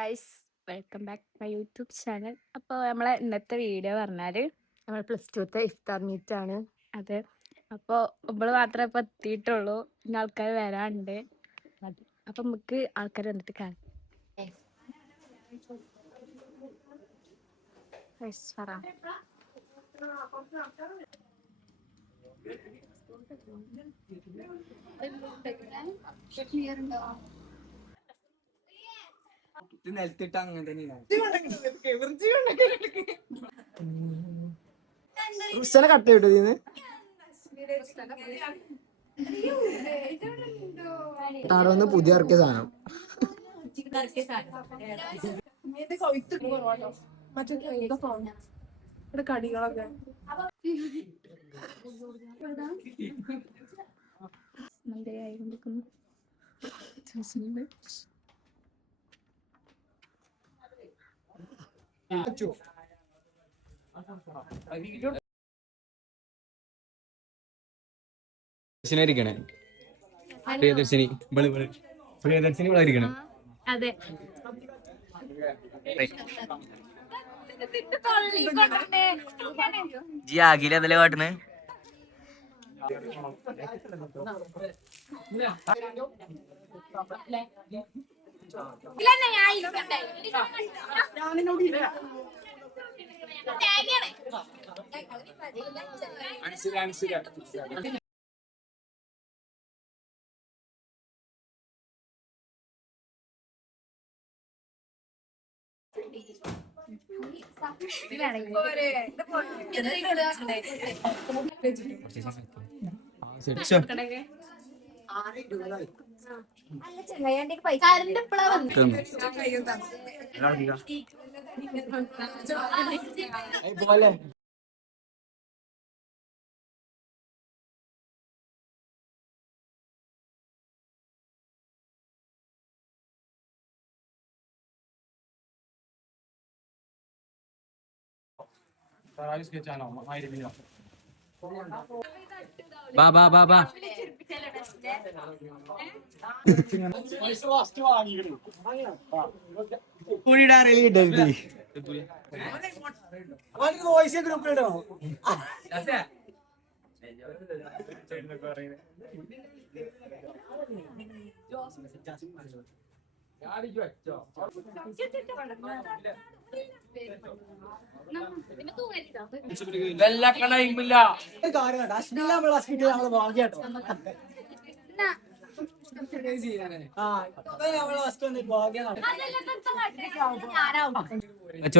Guys, welcome back my YouTube channel. അപ്പോൾ നമ്മളെ ഇന്നത്തെ വീഡിയോ പറഞ്ഞാൽ നമ്മൾ +2 ഇഫ്താർ മീറ്റ് ആണ്. അതെ, അപ്പോൾ നമ്മൾ മാത്രമേ ഇപ്പോൾ എത്തിയിട്ടുള്ളൂ. ഇനി ആൾക്കാർ വരാനുണ്ട്. അപ്പം നമുക്ക് ആൾക്കാർ വന്നിട്ട് കാണാം. നിലത്തിട്ട് അങ്ങനെ തന്നെയാണ് കട്ട് ചെയ്തിട്ട് താടൊന്ന് പുതിയ ഇറക്കിയ സാധനം കടികളൊക്കെ മന്ത്രിയായിരിക്കുന്നു. പ്രിയദർശിനി പ്രിയദർശിനി അതെ, അതല്ലേ കാട്ടുന്നേ.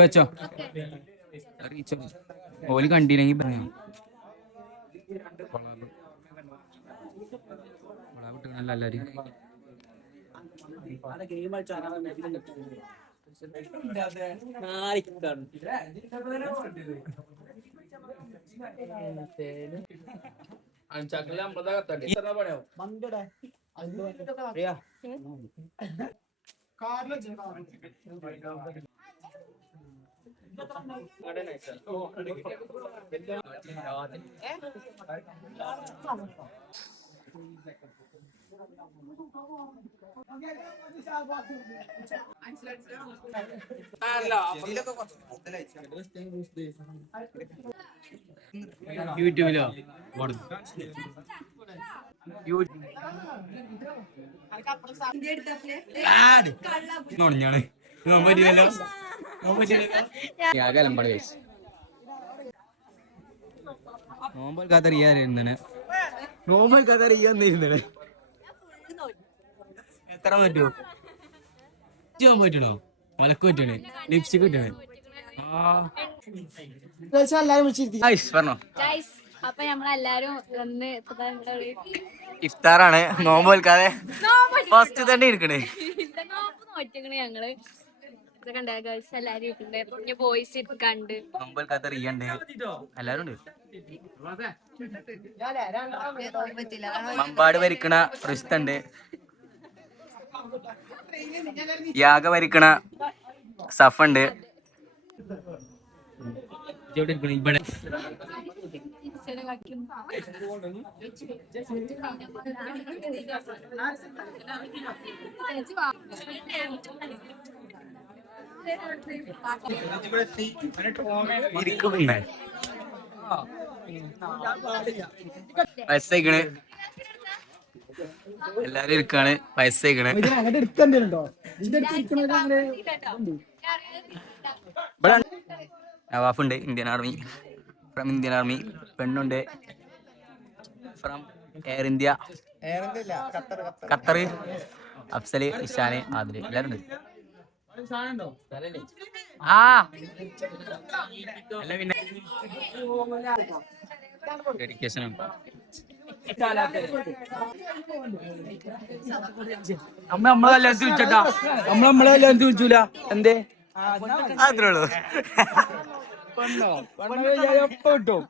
വെച്ചോ ഓല് കണ്ടില്ലെങ്കിൽ പറയാം. എല്ലാരും യൂട്യൂബിലോ നോമ്പൽ കഥറിയാതിരുന്നെ എത്ര പറ്റുമോ? പറ്റണോ? മലക്ക് പറ്റണേ, ലിപ്സ്റ്റിക് പറ്റണേ. പറഞ്ഞോ, അപ്പൊ നമ്മളെല്ലാരും വന്ന് ഇഫ്താറാണ്. നോമ്പ് വെൽക്കാതെ ഫസ്റ്റ് തന്നെ ഇരിക്കണേ. നോമ്പ് നോറ്റിക്കണ് ഞങ്ങള്. എല്ലാരും ബോയ്സ് ഇരിക്കണ്ട്, നോമ്പ് വെൽക്കാത്ത റിയണ്ട്, എല്ലാരും ഉണ്ട്. മമ്പാട് ഭരിക്കണ പ്രസ്തുണ്ട്, യാഗ ഭരിക്കണ സഫുണ്ട്. ഇവിടെ ഇരിക്കുന്നേ വയസ്സേക്കണ് എല്ലാരും ഇരിക്കാണ് വയസ്സേക്കണ് നവാഫുണ്ട് Indian Army from Indian Army പെണ്ണുണ്ട് from Air India Qatar Afzal Ishan Adil എല്ലാരും ഉണ്ട് ആ അല്ല പിന്നെ ഡെഡിക്കേഷനും നമ്മളെ കല്യാണത്തിൽ വിളിച്ചട്ടാ നമ്മളെ കല്യാണത്തിൽ വിളിച്ചൂല എന്തേ അത്രേ ഉള്ളൂ എപ്പോ കിട്ടും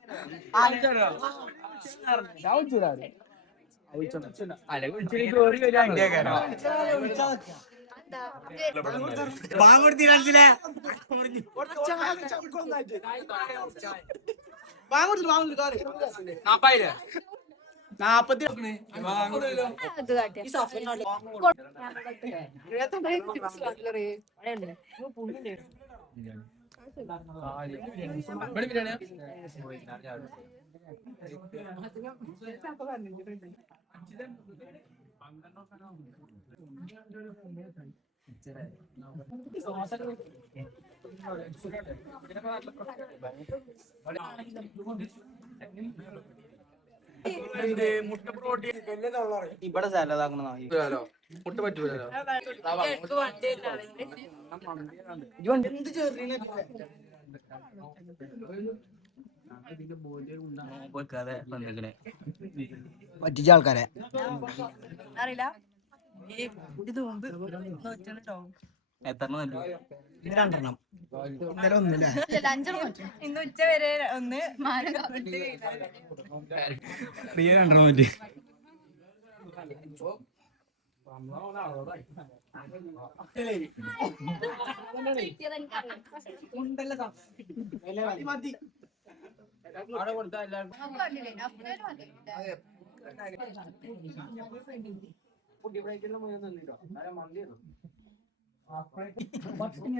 ഇവിടെ സാലതാക്കണ മുട്ട പറ്റൂലോ പറ്റിച്ച ആൾക്കാരെ എത്ര രണ്ടെണ്ണം ഇന്ന് ഉച്ച വരെ ഒന്ന് രണ്ടെണ്ണം പറ്റി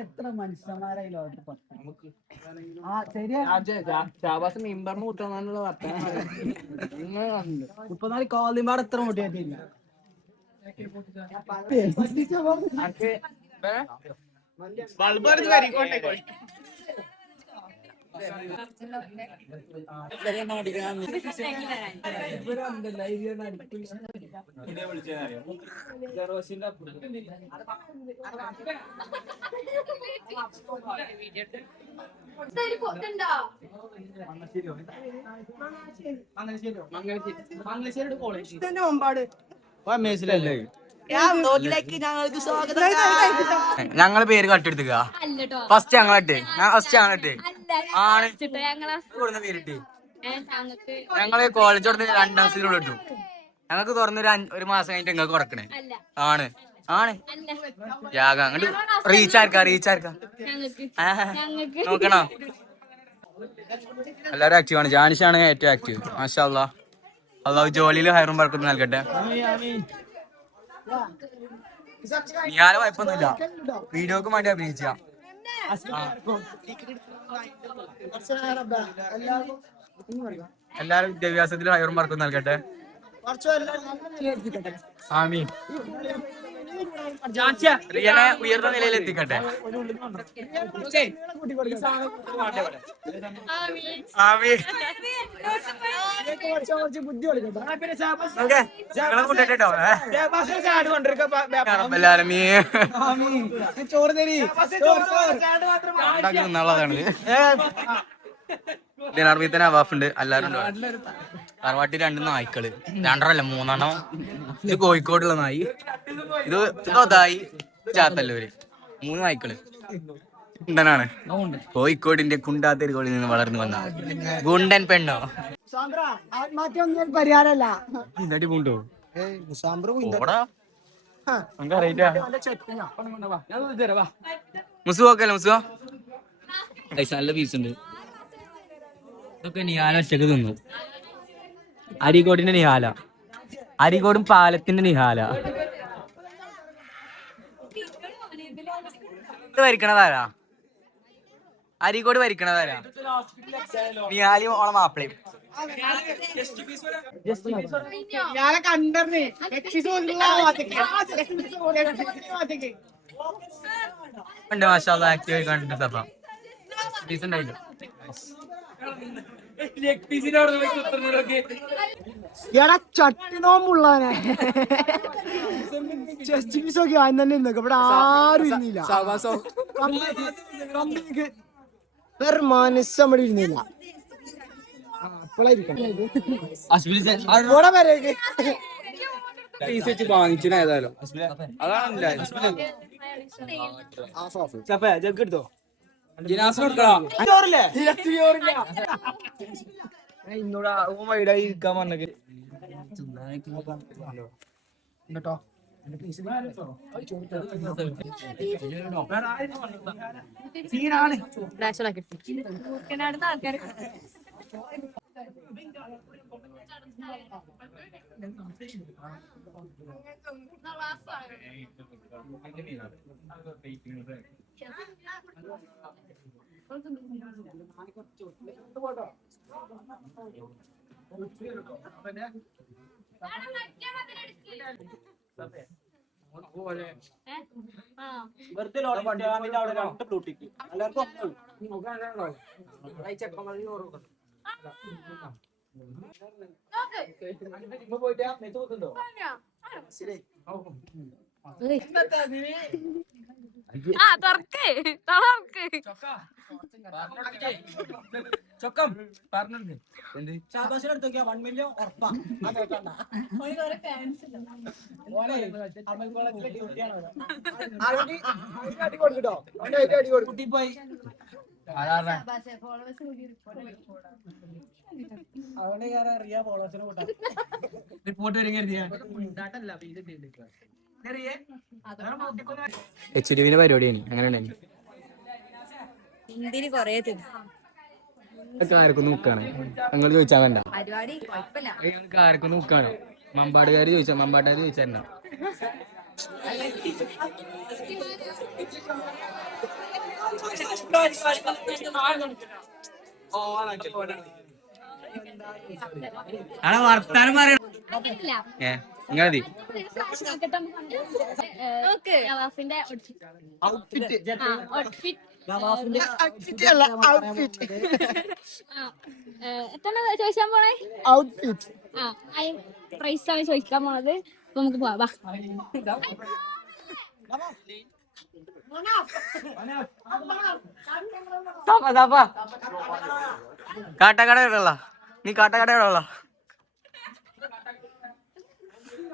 എത്ര മനുഷ്യന്മാരായി ലോകത്ത് ഷാബാസ് മീൻപറന്ന് കൂട്ടാനുള്ള വർത്തമാനം 34 കോളിമ്പാട് എത്ര മുട്ടിയായിട്ടില്ല ഞങ്ങള് പേര് കട്ടെടുത്തുക ഫസ്റ്റ് ഞങ്ങളിട്ട് ആണ് പേരിട്ട് ഞങ്ങള് കോളേജ് തുറന്ന് 2 ദിവസത്തിനുള്ളിൽ ഇട്ടു ഞങ്ങൾക്ക് തുറന്നൊരു മാസം കഴിഞ്ഞിട്ട് ഞങ്ങൾക്ക് ഉറക്കണേ ആണ് ആണ് യാഗം അങ്ങോട്ട് റീച്ചാർക്കാ നോക്കണോ എല്ലാരും ആക്റ്റീവ് ആണ് ജാനിഷാണ് ഏറ്റവും ആക്റ്റീവ് മാഷാ അല്ലാഹ് അള്ളാഹു ജോലിയിൽ ഹൈറും ബർക്കത്തും നൽകട്ടെ ഞാനും കുഴപ്പമൊന്നുമില്ല വീഡിയോക്ക് വേണ്ടി അഭിനയിച്ച എല്ലാരും വിദ്യാഭ്യാസത്തിൽ ഹൈറും ബർക്കത്തും നൽകട്ടെ ആമീൻ റിയനെ ഉയർന്ന നിലയിൽ എത്തിക്കട്ടെ ദിനാർമീത്തന അവാഫുണ്ട് എല്ലാരും തറവാട്ടി 2 നായ്ക്കള് 2 3 ഇത് കോഴിക്കോടുള്ള നായി ഇത് ഇതായി ചാത്തല്ലൂര് 3 നായ്ക്കള് കുണ്ടനാണ് കോഴിക്കോടിന്റെ കുണ്ടാത്തെരുകോളിൽ നിന്ന് വളർന്നു വന്ന ഗുണ്ടൻ പെണ്ണോ പരിഹാരല്ല ഇന്നടി പൂണ്ടോ മുസു നോക്കല്ലേ മുസു നല്ല പീസ് ഉണ്ട് ഇതൊക്കെ നിഹാല ഒറ്റക്ക് തിന്നു അരീക്കോടിന്റെ നിഹാല അരീക്കോടും പാലത്തിന്റെ നിഹാല ഭരിക്കണതാരാ? അരീക്കോട് ഭരിക്കണതാരാ? നിഹാലിയും ഓളെ മാപ്പിളയും. ഉണ്ട് മാഷാഅല്ലാ, ആക്റ്റീവ് ആയി കണ്ടിട്ട് അപ്പം പീസ് ഉണ്ടായില്ല. എടാ ചട്ടി നോമ്പുള്ളാനെ ചെസ്റ്റ് പീസ് ഒക്കെ ഞാൻ തന്നെ ഇന്നൊക്കെ ഇവിടെ ആരും ഇരുന്നില്ല. വേറെ മനസ്സ് അവിടെ ഇരുന്നില്ല. വാങ്ങിച്ചതായാലും അതാണ് എടുത്തോ ഇന്നോട് വൈഡായി ഇരിക്കാൻ പറഞ്ഞത് കേട്ടോ. ആൾക്കാർ ചൊക്കം പറഞ്ഞു റിപ്പോർട്ട് HDV പരിപാടിയാണ്. അങ്ങനെ ഉണ്ടായിരുന്നു. ആർക്കും നോക്കാണ് നിങ്ങൾ ചോദിച്ചാ വേണ്ട. ആർക്കും നോക്കാണ്. മമ്പാടുകാര് ചോദിച്ചാ മമ്പാട്ടുകാര് ചോദിച്ചാ വർത്താനം പറയണം. ഇങ്ങനെ ചോദിച്ചാൻ പോണേ പ്രൈസ് ആണ് ചോദിക്കാൻ പോണത്. അപ്പൊ നമുക്ക് പോവാ. കാട്ടാക്കട എവിടെയുള്ള നീ? കാട്ടാക്കട എവിടെയുള്ള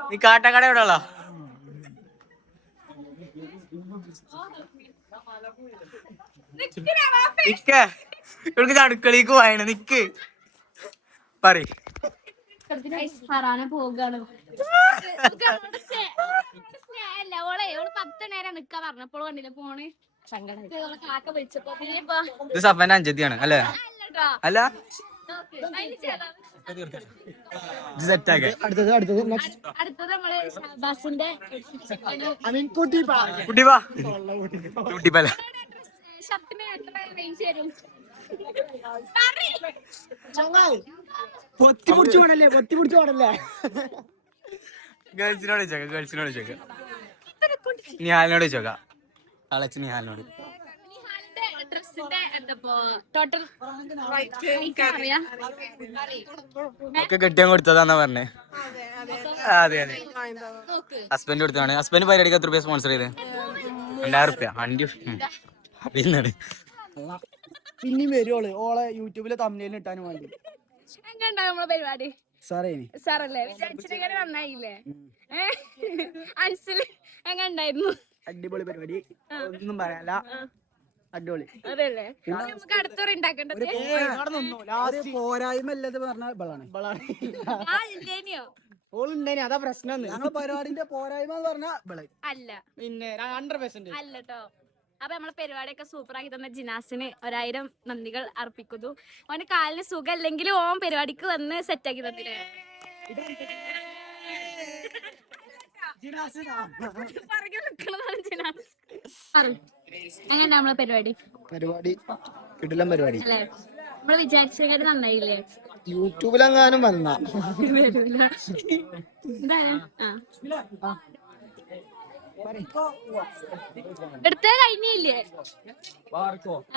നീ? കാട്ടാക്കട എവിടെയുള്ള? നിക്ക്, ഇവർക്ക് അടുക്കളേക്ക് പോയാണ്. നിക്ക് പറ. ഫറാന പോകാണ്. ഓളെ 10 നേരം നിക്കാ പറഞ്ഞപ്പോൾ കണ്ടില്ല പോണ്. കാക്ക വിളിച്ചപ്പോ ഇത് സഫന്റെ അഞ്ചത്തിയാണ് അല്ലേ? അല്ല സെറ്റാക്കെ. അടുത്തത് നമ്മള് ഷാബാസിന്റെ ഷർട്ടിന് എത്ര റേഞ്ച് വരും? പൊത്തി പിടിച്ചു പോണല്ലേ ഗേൾസിനോട് ചോദിച്ചോക്ക നിഹാലിനോട് ചോദിച്ചോക്ക. അളച്ച് നിഹാലിനോട് ഒക്കെ കെട്ടിയാൻ കൊടുത്തതാന്നാ പറഞ്ഞേ. അതെ അതെ, ഹസ്ബൻഡ് കൊടുത്താണ്. ഹസ്ബൻഡ് പരിപാടിക്ക് എത്ര രൂപ സ്പോൺസർ ചെയ്ത്? 2000 രൂപ. വണ്ടി പിന്നാണ് പിന്നെയും വരുവോള് ഓളെ യൂട്യൂബിലെ തമ്മിലിൽ ഇട്ടാനും വേണ്ടി. നമ്മളെ പരിപാടി സാറല്ലേ വിചാരിച്ചിട്ട് നന്നായില്ലേ? അൻസില് എങ്ങനെ ഉണ്ടായിരുന്നു? അടിപൊളി പരിപാടി, ഒന്നും പറയാല്ല. അടിപൊളി. അതല്ലേ നമുക്ക് അടുത്തോടെ ഉണ്ടാക്കേണ്ടത്. പോരായ്മല്ലത് പറഞ്ഞ ഓളുണ്ടേനി, അതാ പ്രശ്നം. ഞങ്ങളെ പരിപാടിന്റെ പോരായ്മ എന്ന് പറഞ്ഞാ അല്ല, പിന്നെ 100% അല്ലട്ടോ. അപ്പൊ നമ്മളെ പരിപാടിയൊക്കെ സൂപ്പറാക്കി തന്ന ജിനാസിന് 1000 നന്ദികൾ അർപ്പിക്കുന്നു. ഓന്റെ കാലിന് സുഖം അല്ലെങ്കിലും ഓൻ പരിപാടിക്ക് വന്ന് സെറ്റാക്കി തന്നില്ലേ? ജിനാസ് എങ്ങനെ നമ്മളെ പരിപാടി പരിപാടി കിടിലം പരിപാടി. അല്ലേ? നമ്മള് വിചാരിച്ചത് നന്നായില്ലേ? യൂട്യൂബിലെങ്ങാനും വന്ന വരൂല. എന്താണ്? ആ എടുത്തേ കഴിഞ്ഞില്ലേ?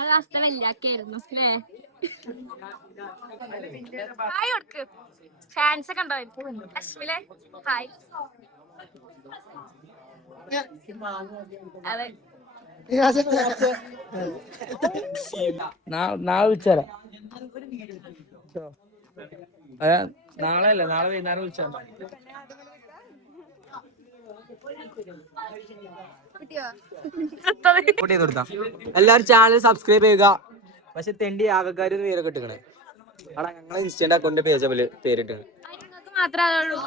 അവസ്ഥ വല്യാക്കായിരുന്നു അല്ലേ? ഹായ് കൊടുക്ക്. ഫാൻസ് ഒക്കെ ഉണ്ടോ അശ്വിലെ? ഹായ്. അതെ നാളെ വിളിച്ചാലോ? നാളെ അല്ല, നാളെ വൈകുന്നേരം വിളിച്ചാലോ? എല്ലാരും ചാനൽ സബ്സ്ക്രൈബ് ചെയ്യുക. പക്ഷെ തെണ്ടി ആകക്കാര് പേരൊക്കെ ഇട്ടിക്കണേ. അവിടെ ഞങ്ങളെ ഇൻസ്റ്റന്റ് അക്കൗണ്ടിന്റെ പേജ് പോലെ പേരിട്ട് നിങ്ങൾക്ക് മാത്രമേ ഉള്ളൂ.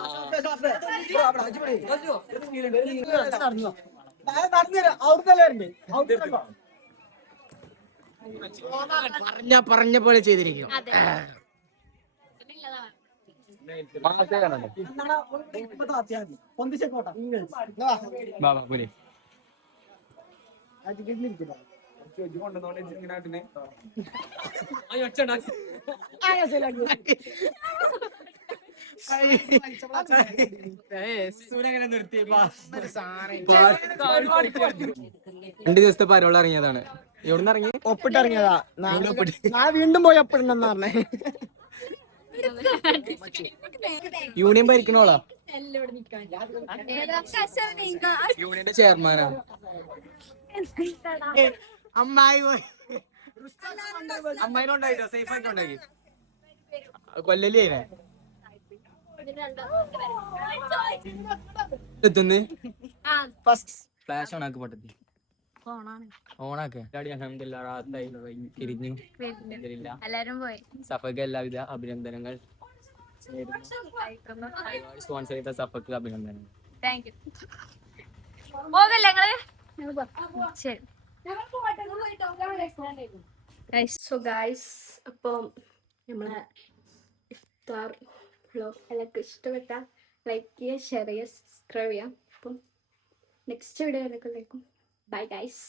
പറഞ്ഞ പോലെ ചെയ്തിരിക്കും. അതെ രണ്ട് ദിവസത്തെ പരോൾ ഇറങ്ങിയതാണ്. എവിടുന്ന് ഇറങ്ങി? ഒപ്പിട്ടിറങ്ങിയതാ. നാളെ വീണ്ടും പോയി ഒപ്പിടണെന്ന് പറഞ്ഞേ. യൂണിയൻ ഭരിക്കണോളാ. യൂണിയന്റെ ചെയർമാനാണ്. അമ്മായിനോണ്ടായിട്ടോ സേഫ് ആയിട്ട് ഉണ്ടാക്കി കൊല്ലല്ലേ എത്തുന്നേ. ഫ്ലാഷ് ഓണാക്കി പൊട്ടത്തി ഓണാക്കെ തിരിഞ്ഞു. എല്ലാരും പോയി. സഫക്ക് എല്ലാവിധ അഭിനന്ദനങ്ങൾ. സ്പോൺസർ ചെയ്ത സഫക്ക് അഭിനന്ദനങ്ങൾ. Thank you. പോകല്ലേ ഞങ്ങള്? ശരി. സോ ഗൈസ്, അപ്പം നമ്മളെ ഇഫ്താർ വ്ളോഗ് എല്ലാവർക്കും ഇഷ്ടപ്പെട്ട ലൈക്ക് ചെയ്യുക, ഷെയർ ചെയ്യുക, സബ്സ്ക്രൈബ് ചെയ്യുക. അപ്പം നെക്സ്റ്റ് വീഡിയോ ബൈ ഗൈസ്.